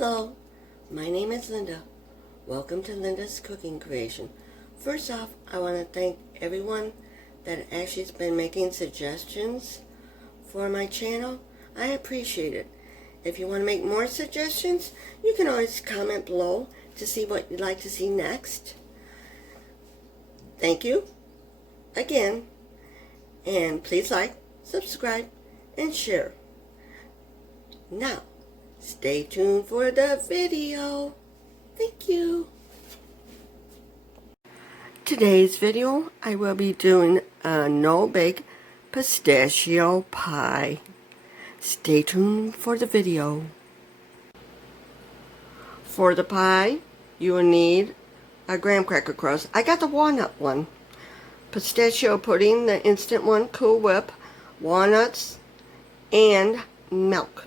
Hello, my name is Linda. Welcome to Linda's Cooking Creation. First off, I want to thank everyone that actually has been making suggestions for my channel. I appreciate it. If you want to make more suggestions, you can always comment below to see what you'd like to see next. Thank you again, and please like, subscribe, and share. Now, stay tuned for the video. Thank you. Today's video, I will be doing a no-bake pistachio pie. Stay tuned for the video. For the pie, you will need a graham cracker crust. I got the walnut one. Pistachio pudding, the instant one, Cool Whip, walnuts, and milk.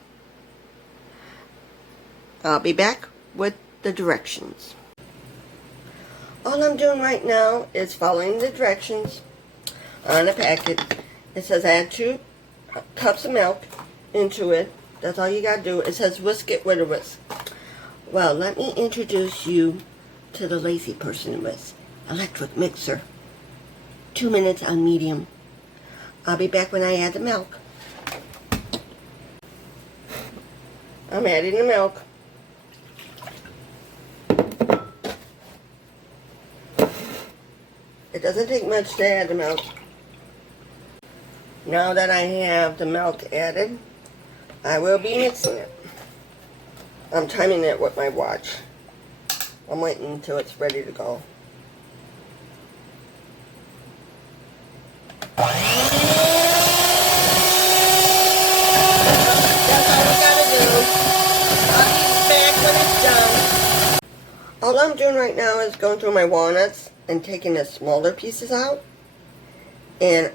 I'll be back with the directions. All I'm doing right now is following the directions on the packet. It says add 2 cups of milk into it. That's all you gotta do. It says whisk it with a whisk. Well, let me introduce you to the lazy person with electric mixer. 2 minutes on medium. I'll be back when I add the milk. I'm adding the milk. It doesn't take much to add the milk. Now that I have the milk added, I will be mixing it. I'm timing it with my watch. I'm waiting until it's ready to go. That's all we gotta do. I'll be back when it's done. All I'm doing right now is going through my walnuts and taking the smaller pieces out and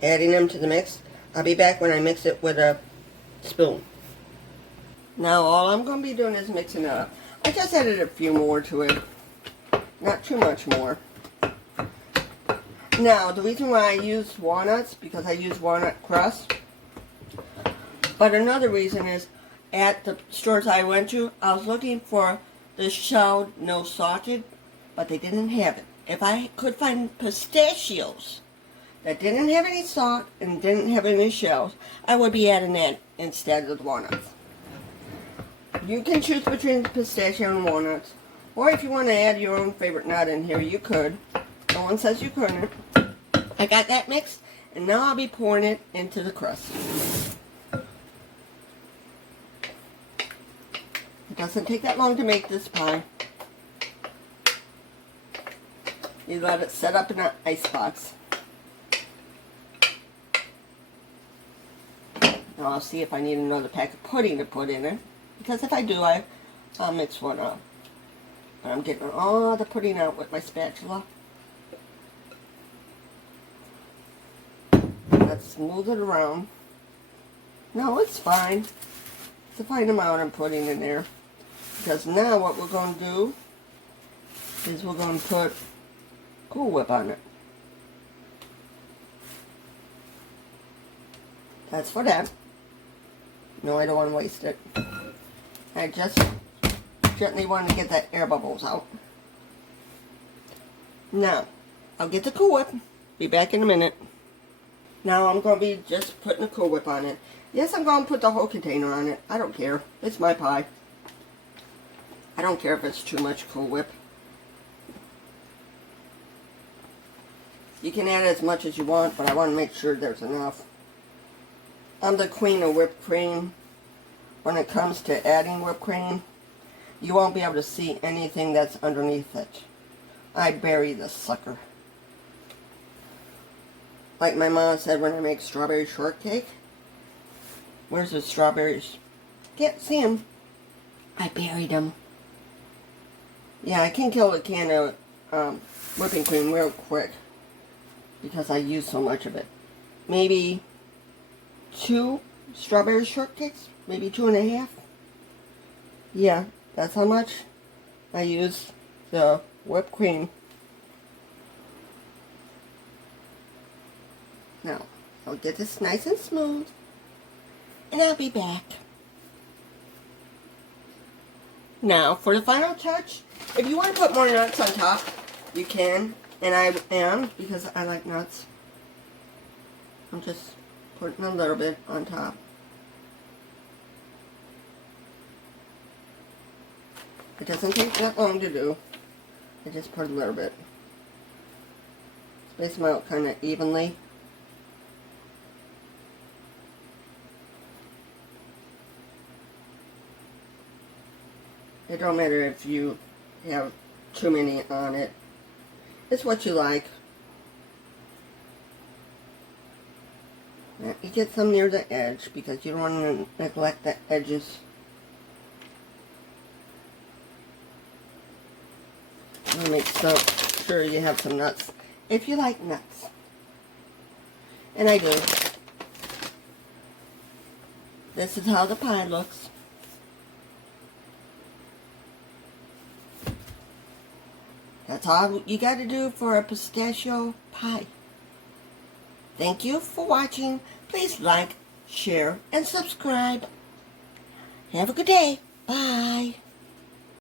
adding them to the mix. I'll be back when I mix it with a spoon. Now all I'm going to be doing is mixing it up. I just added a few more to it. Not too much more. Now the reason why I use walnuts, because I use walnut crust. But another reason is at the stores I went to, I was looking for the shelled, no salted, but they didn't have it. If I could find pistachios that didn't have any salt and didn't have any shells, I would be adding that instead of the walnuts. You can choose between the pistachio and walnuts, or if you want to add your own favorite nut in here, you could. No one says you couldn't. I got that mixed, and now I'll be pouring it into the crust. It doesn't take that long to make this pie. You let it set up in an ice box. Now I'll see if I need another pack of pudding to put in it. Because if I do, I'll mix one up. But I'm getting all the pudding out with my spatula. Let's smooth it around. No, it's fine. It's a fine amount I'm putting in there. Because now what we're going to do is we're going to put Cool Whip on it. That's for that. No, I don't want to waste it. I just gently want to get that air bubbles out. Now, I'll get the Cool Whip. Be back in a minute. Now I'm going to be just putting the Cool Whip on it. Yes, I'm going to put the whole container on it. I don't care. It's my pie. I don't care if it's too much Cool Whip. You can add as much as you want, but I want to make sure there's enough. I'm the queen of whipped cream. When it comes to adding whipped cream, you won't be able to see anything that's underneath it. I bury the sucker. Like my mom said when I make strawberry shortcake. Where's the strawberries? Can't see them. I buried them. Yeah, I can kill a can of whipping cream real quick. Because I use so much of it. Maybe 2 strawberry shortcakes? Maybe 2.5? Yeah, that's how much I use the whipped cream. Now, I'll get this nice and smooth. And I'll be back. Now, for the final touch, if you want to put more nuts on top, you can. And I am, because I like nuts. I'm just putting a little bit on top. It doesn't take that long to do. I just put a little bit. Space them out kind of evenly. It don't matter if you have too many on it. It's what you like. Now, you get some near the edge because you don't want to neglect the edges. And make sure you have some nuts if you like nuts. And I do. This is how the pie looks. That's all you got to do for a pistachio pie. Thank you for watching. Please like, share, and subscribe. Have a good day. Bye.